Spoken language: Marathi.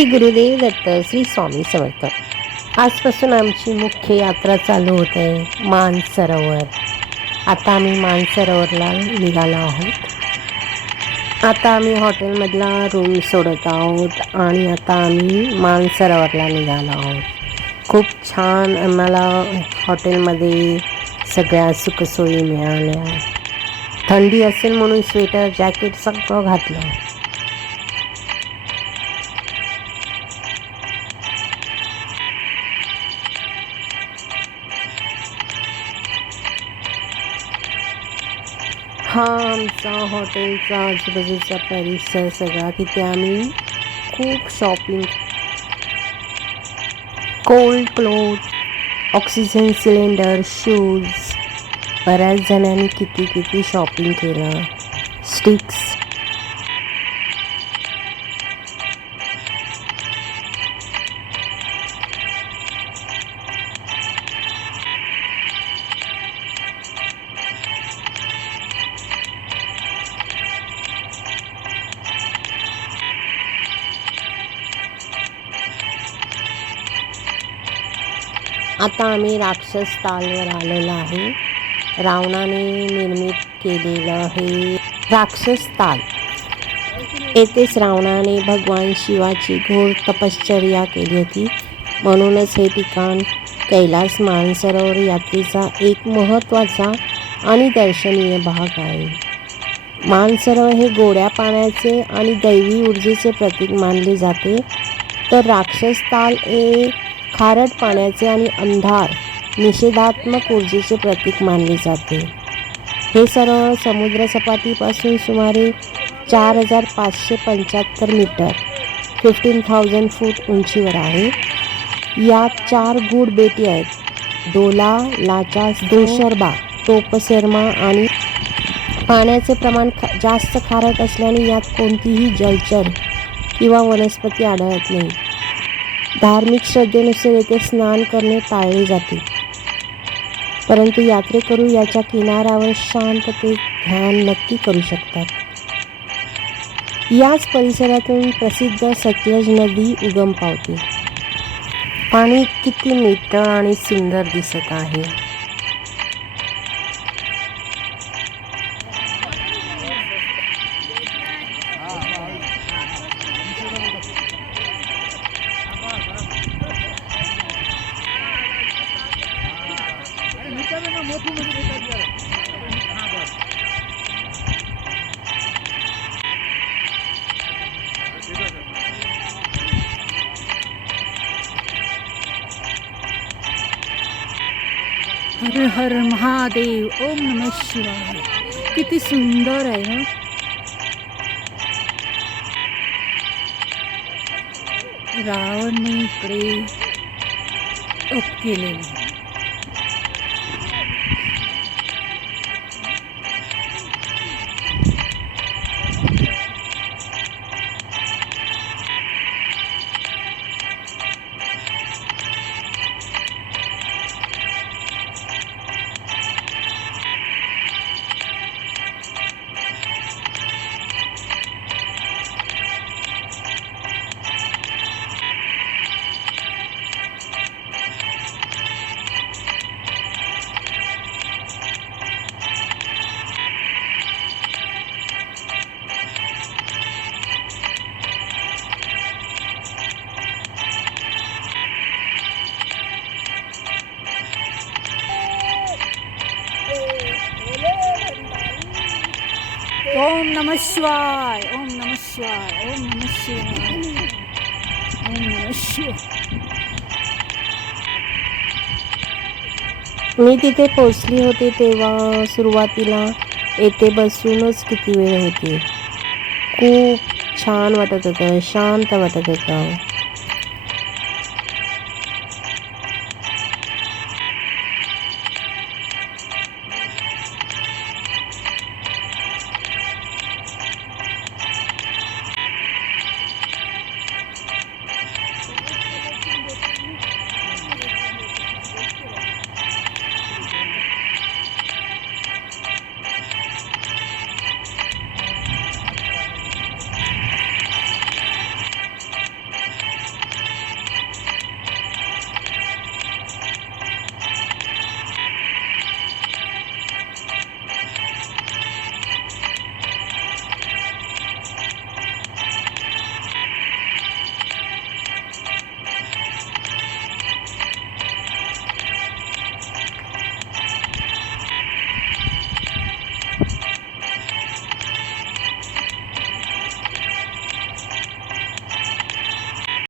श्री गुरुदेव दत्त, श्री स्वामी समर्थ. आजपासून आमची मुख्य यात्रा चालू होत आहे, मानसरोवर. आता आम्ही मानसरोवरला निघालो आहोत. आता आम्ही हॉटेलमधला रूम सोडत आहोत आणि आता आम्ही मानसरोवरला निघालो आहोत. खूप छान आम्हाला हॉटेलमध्ये सगळ्या सुखसोयी मिळाल्या. थंडी असेल म्हणून स्वेटर जॅकेट सगळं घातलं. हा आमचा हॉटेलचा आजूबाजूचा परिसर सगळा. तिथे आम्ही खूप shopping, cold cloth, oxygen cylinder, shoes, बऱ्याच जणांनी किती शॉपिंग केलं. स्टिक्स. आता आम्ही राक्षस तालवर आलेलो आहे. रावणाने निर्मित केलेलं हे राक्षस ताल. येथेच रावणाने भगवान शिवाची घोर तपश्चर्या केली होती. म्हणूनच हे ठिकाण कैलास मानसरोवर यात्रेचा एक महत्त्वाचा आणि दर्शनीय भाग आहे. मानसरोवर हे गोड्या पाण्याचे आणि दैवी ऊर्जेचे प्रतीक मानले जाते, तर राक्षस ताल हे खारट पाण्याचे आणि अंधार निषेधात्मक ऊर्जेचे प्रतीक मानले जाते. हे सरोवर समुद्रसपाटीपासून सुमारे 4575 मीटर 15,000 फूट उंचीवर आहे. यात 4 गूढ बेटी आहेत: डोला, लाचास, दोशरबा, टोपसेर्मा. आणि पाण्याचे प्रमाण जास्त खारट असल्याने यात कोणतीही जलचर किंवा वनस्पती आढळत नाही. धार्मिक श्रद्धेनुसार येथे स्नान करणे टाळले जाते, परंतु यात्रेकरू याच्या किनाऱ्यावर शांततेत ध्यान नक्की करू शकतात. याच परिसरातून प्रसिद्ध सतलज नदी उगम पावते. पाणी किती नितळ आणि सुंदर दिसत आहे. हर हर महादेव, ओम नमः शिवाय. किती सुंदर आहे ना. रावणने इकडे अप केलेले. ओम नमः शिवाय, ओम नमः शिवाय, ओम नमः शिवाय, ओम नमः शिवाय. मी तिथे पोचली होते तेव्हा सुरुवातीला येथे बसूनच किती वेळ होती. खूप छान वाटत होतं, शांत वाटत होतं.